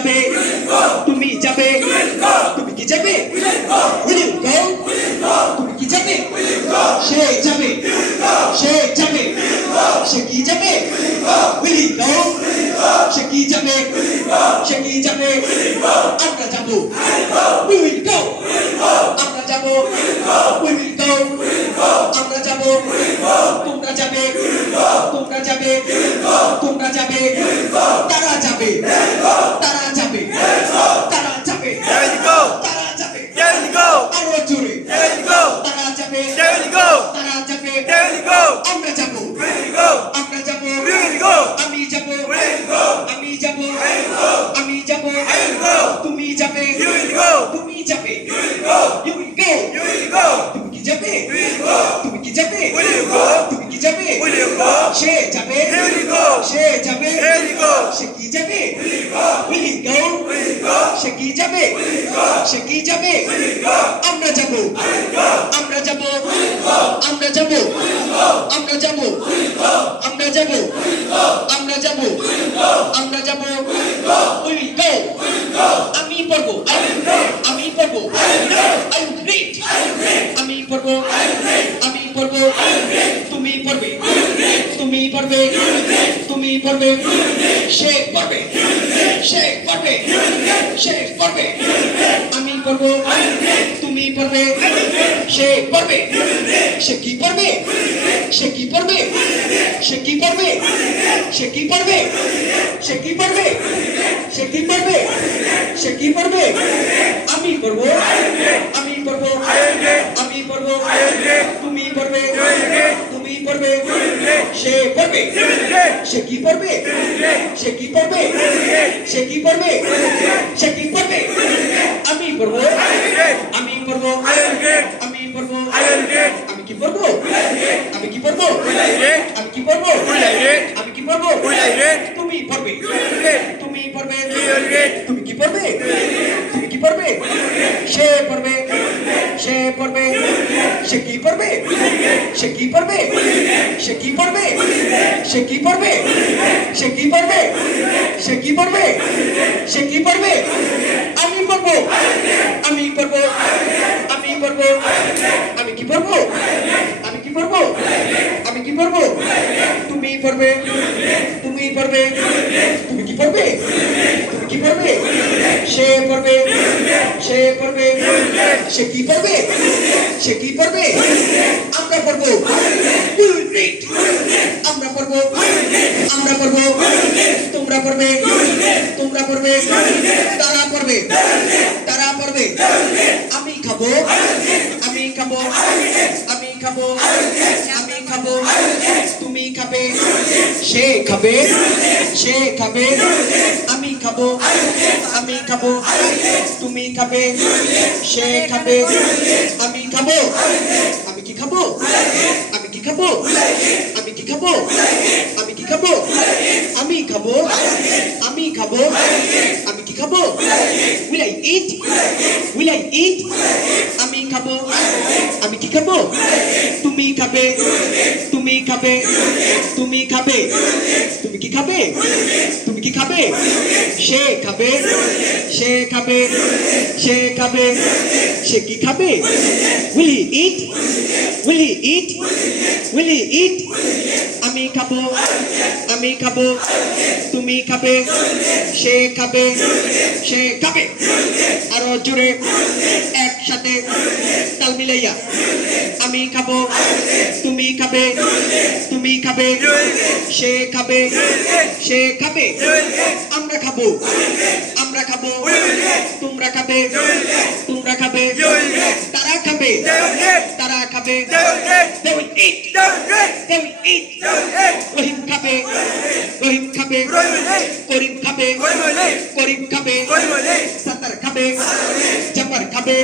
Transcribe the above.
যাবে? তুমি যাবে? তুমি কি যাবে? উইল গো তুমি কি যাবে? সে যাবে। সে যাবে। সে কি যাবে? উইল গো সে কি যাবে? সে কি যাবে? আমরা যাব। we will go আমরা যাব। go আমরা যাব। তোমরা যাবে। তোমরা যাবে। তোমরা যাবে। তারা যাবে। তারা যাবে। তারা যাবে। তারা যাবে. আরও জোরে. তারা যাবে. তারা যাবে. আমরা যাব। সে যাবে সে যাবে. সে কি যাবে you go? সে কি যাবে সে কি যাবে আমরা যাব আমরা যাব আমরা যাব আমরা যাব আমরা যাব আমরা যাব আমরা যাব Will go? আমি পড়ব আমি পড়ব আমি পড়ব আমি পড়ব তুমি পড়বে তুমি পড়বে তুমি পড়বে সে পড়বে সে পড়বে সে পড়বে আমি পড়ব তুমি পড়বে সে পড়বে সে কি পড়বে সে কি পড়বে সে কি পড়বে সে কি পড়বে সে কি পড়বে সে কি পড়বে সে কি পড়বে আমি পড়ব আমি পড়ব আমি পড়ব তুমি পড়বে তুমি পড়বে সে পড়বে। সে কি পড়বে? সে কি পড়বে? সে কি পড়বে? সে কি পড়বে? আমি পড়ব। আমি পড়ব। আমি পড়ব। আমি কি পড়ব? আমি কি পড়ব? আমি কি পড়ব? আমি কি পড়ব? তুমি পড়বে। তুমি পড়বে। তুমি কি পড়বে? তুমি কি পড়বে? সে পড়বে। সে পড়বে। পড়বে? সে কি পড়বে? সে কি পড়বে? সে কি পড়বে? সে কি পড়বে? সে কি পড়বে? সে কি পড়বে? আমি পড়ব। আমি পড়ব। আমি পড়ব। আমি কি পড়ব? আমি কি পড়ব? আমি কি পড়ব? তুমি পড়বে। তুমি পড়বে। তুমি কি পড়বে? তুমি কি পড়বে? সে পড়বে। সে পড়বে। সে কি পড়বে? সে কি পড়বে? আমরা পড়ব আমরা পড়ব আমরা পড়ব, তোমরা পড়বে তোমরা পড়বে, তারা পড়বে তারা পড়বে। আমি খাব আমি খাব, আমি খাব আমি খাব তুমি খাবে সে খাবে সে খাবে আমি খাব আমি খাব তুমি খাবে সে খাবে আমি খাব আমি কি খাব? আমি কি খাব? আমি কি খাব? আমি কি খাব? আমি খাব আমি খাব আমি কি খাব will I eat will I eat আমি খাব আমি কি খাব তুমি খাবে তুমি খাবে তুমি খাবে তুমি কি খাবে তুমি কি খাবে সে খাবে সে খাবে সে খাবে সে কি খাবে will he eat? Will he eat? Will he eat? আমি খাব আমি খাব তুমি খাবে সে খাবে সে খাবে। আরও জোরে একসাথে তাল মিলাইয়া আমি খাব তুমি খাবে তুমি খাবে সে খাবে সে খাবে। আমরা খাব আমরা খাব তোমরা খাবে তোমরা খাবে তারা খাবে তারা খাবে। They will eat they will eat রহিম খাবে রহিম খাবে করিম খাবে করিম খাবে সাতার খাবে জাফর খাবে